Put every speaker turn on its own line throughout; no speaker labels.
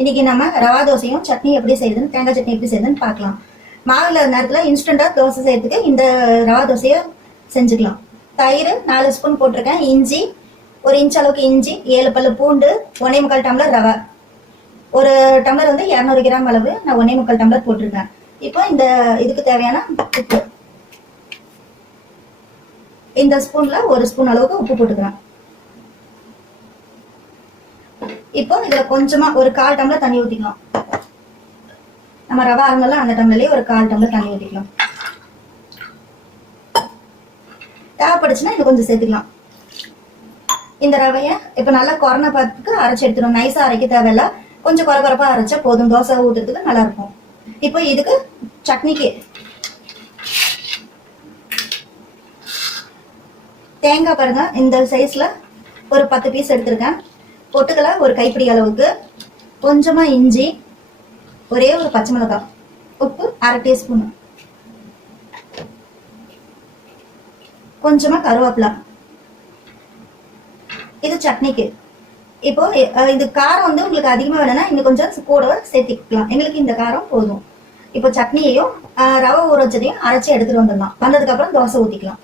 இன்னைக்கு நம்ம ரவா தோசையும் சட்னி எப்படி செய்யுதுன்னு தேங்காய் சட்னி எப்படி செய்யுதுன்னு பார்க்கலாம். மாவு இல்லாத நேரத்தில் இன்ஸ்டண்ட்டாக தோசை செய்யறதுக்கு இந்த ரவா தோசையை செஞ்சுக்கலாம். தயிர் நாலு ஸ்பூன் போட்டிருக்கேன். இஞ்சி ஒரு இன்ச் அளவுக்கு இஞ்சி ஏழு பல்லு பூண்டு ஒன்னே முக்கால் டம்ளர் ரவை. ஒரு டம்ளர் வந்து இரநூறு கிராம் அளவு நான் ஒன்னே முக்கால் டம்ளர் போட்டிருக்கேன். இப்போ இந்த இதுக்கு தேவையான உப்பு. இந்த ஸ்பூன்ல ஒரு ஸ்பூன் அளவுக்கு உப்பு போட்டுக்கிறேன். இப்போ இதுல கொஞ்சமா ஒரு கால் டம்ளர் தண்ணி ஊத்திக்கலாம் நம்ம ரவா அருங்கல்ல அந்த டம்ளர்லயே ஒரு கால் டம்ளர் தண்ணி ஊத்திக்கலாம். தேவைப்படுச்சுன்னா இது கொஞ்சம் சேர்த்துக்கலாம். இந்த ரவையை இப்போ நல்லா கொரோனா பார்த்துக்கு அரைச்சி எடுத்துடும் நைஸா அரைக்க தேவையில்ல. கொஞ்சம் குறை குறைப்பா அரைச்சா போதும். தோசை ஊத்துறதுக்கு நல்லா இருக்கும் இப்போ இதுக்கு சட்னிக்கு தேங்காய் பாருங்க. இந்த சைஸ்ல ஒரு பத்து பீஸ் எடுத்திருக்கேன். பொட்டுக்கலை ஒரு கைப்பிடி அளவுக்கு கொஞ்சமா இஞ்சி ஒரே ஒரு பச்சை மிளகாய் உப்பு அரை டீஸ்பூன். கொஞ்சமா கருவேப்பிலா. இது சட்னிக்கு. இப்போ இது காரம் வந்து உங்களுக்கு அதிகமா வேணும்னா இன்னும் கொஞ்சம் கூட சேர்த்திக்கலாம். எங்களுக்கு இந்த காரம் போதும். இப்போ சட்னியையும் ரவை ஊற வச்சதையும் அரைச்சி எடுத்துட்டு வந்துடலாம். வந்ததுக்கு அப்புறம் தோசை ஊத்திக்கலாம்.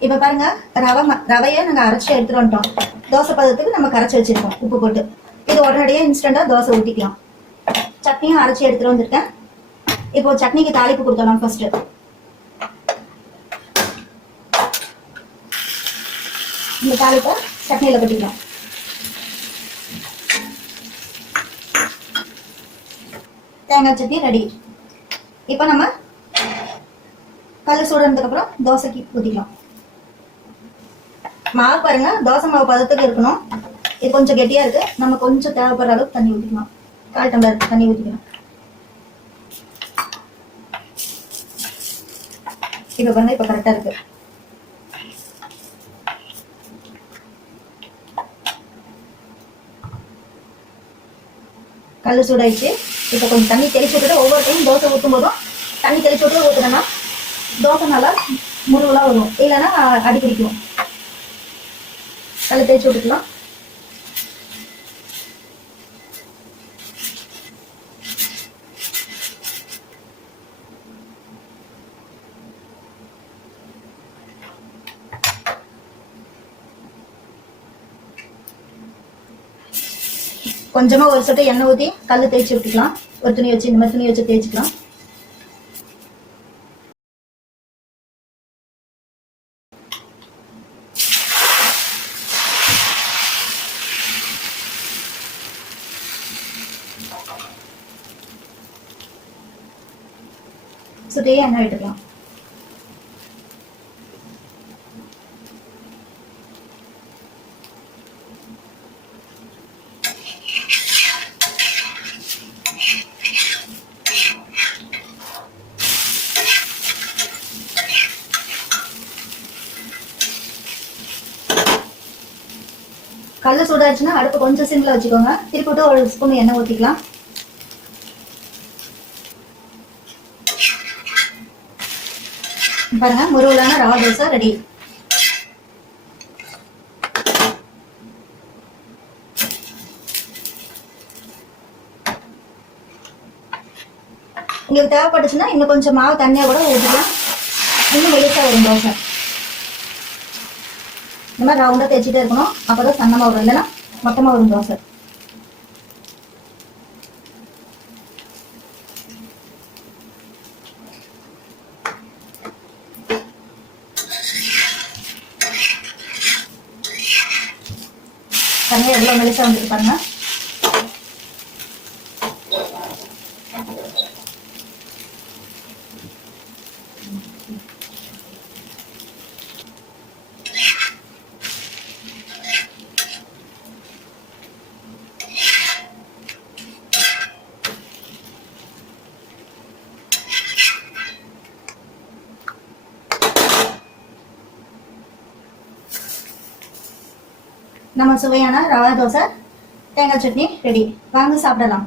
இப்ப பாருங்க ரவை ம- ரவையை நாங்க அரைச்சி எடுத்துட்டு வந்துட்டோம். தோசை பதத்துக்கு நம்ம கரைச்சி வச்சிருக்கோம் உப்பு போட்டு. இது உடனடியே இன்ஸ்டண்டா தோசை ஊற்றிக்கலாம் சட்னியும் அரைச்சி எடுத்துட்டு வந்திருக்கேன். இப்போ சட்னிக்கு தாளிப்பு கொடுக்கலாம் ஃபர்ஸ்ட் இந்த தாளிப்பை சட்னியில கொட்டிக்கலாம். தேங்காய் சட்னி ரெடி இப்போ நம்ம கல் சூடுனதுக்கு அப்புறம் தோசைக்கு ஊற்றிக்கலாம் மாவு பாருங்க. தோசை மாவு பதத்துக்கு இருக்கணும். இது கொஞ்சம் கெட்டியா இருக்கு. நம்ம கொஞ்சம் தேவைப்படுற அளவுக்கு தண்ணி ஊற்றிக்கலாம் கால் டம்ளர் தண்ணி ஊற்றிக்கலாம் இப்போ பாருங்க இப்போ கரெக்டாக இருக்கு. கல் சூடாயிடுச்சு. இப்போ கொஞ்சம் தண்ணி தெளிச்சு விட்டுட்டு ஒவ்வொரு டைம் தோசை ஊற்றும் போதும் தண்ணி தெளிச்சு விட்டு ஊற்றுனோன்னா தோசை நல்லா முருகலாக வரும். இல்லைன்னா அடி பிடிக்கும் கல் தேய்ச்சி விட்டுக்கலாம். கொஞ்சமா ஒரு சொட்டு எண்ணெய் ஊற்றி கல் தேய்ச்சி விட்டுக்கலாம். ஒரு துணி வச்சு இந்த மாதிரி துணி வச்சு தேய்ச்சிக்கலாம். சுற்றியே எண்ணெய் விட்டுக்கலாம் கல்லு சூடாச்சுன்னா அடுப்பு கொஞ்சம் சிம்ல வச்சுக்கோங்க. திருப்பிட்டு ஒரு ஸ்பூன் எண்ணெய் ஊற்றிக்கலாம் பாருங்க முருகலான ரவா தோசை ரெடி உங்களுக்கு தேவைப்பட்டுச்சுன்னா இன்னும் கொஞ்சம் மாவு தண்ணியா கூட ஊற்றிக்கலாம். இன்னும் மெலிசா வரும் தோசை இந்த மாதிரி ரவுண்டா தேய்ச்சிட்டே இருக்கணும். அப்பதான் சன்னமா வரும். இல்லைன்னா மொத்தமா வரும் தோசை தண்ணி எவ்வளோ மெலிசா வந்துட்டு பாருங்க. நம்ம சுவையான ரவா தோசை தேங்காய் சட்னி ரெடி. வாங்க சாப்பிடலாம்.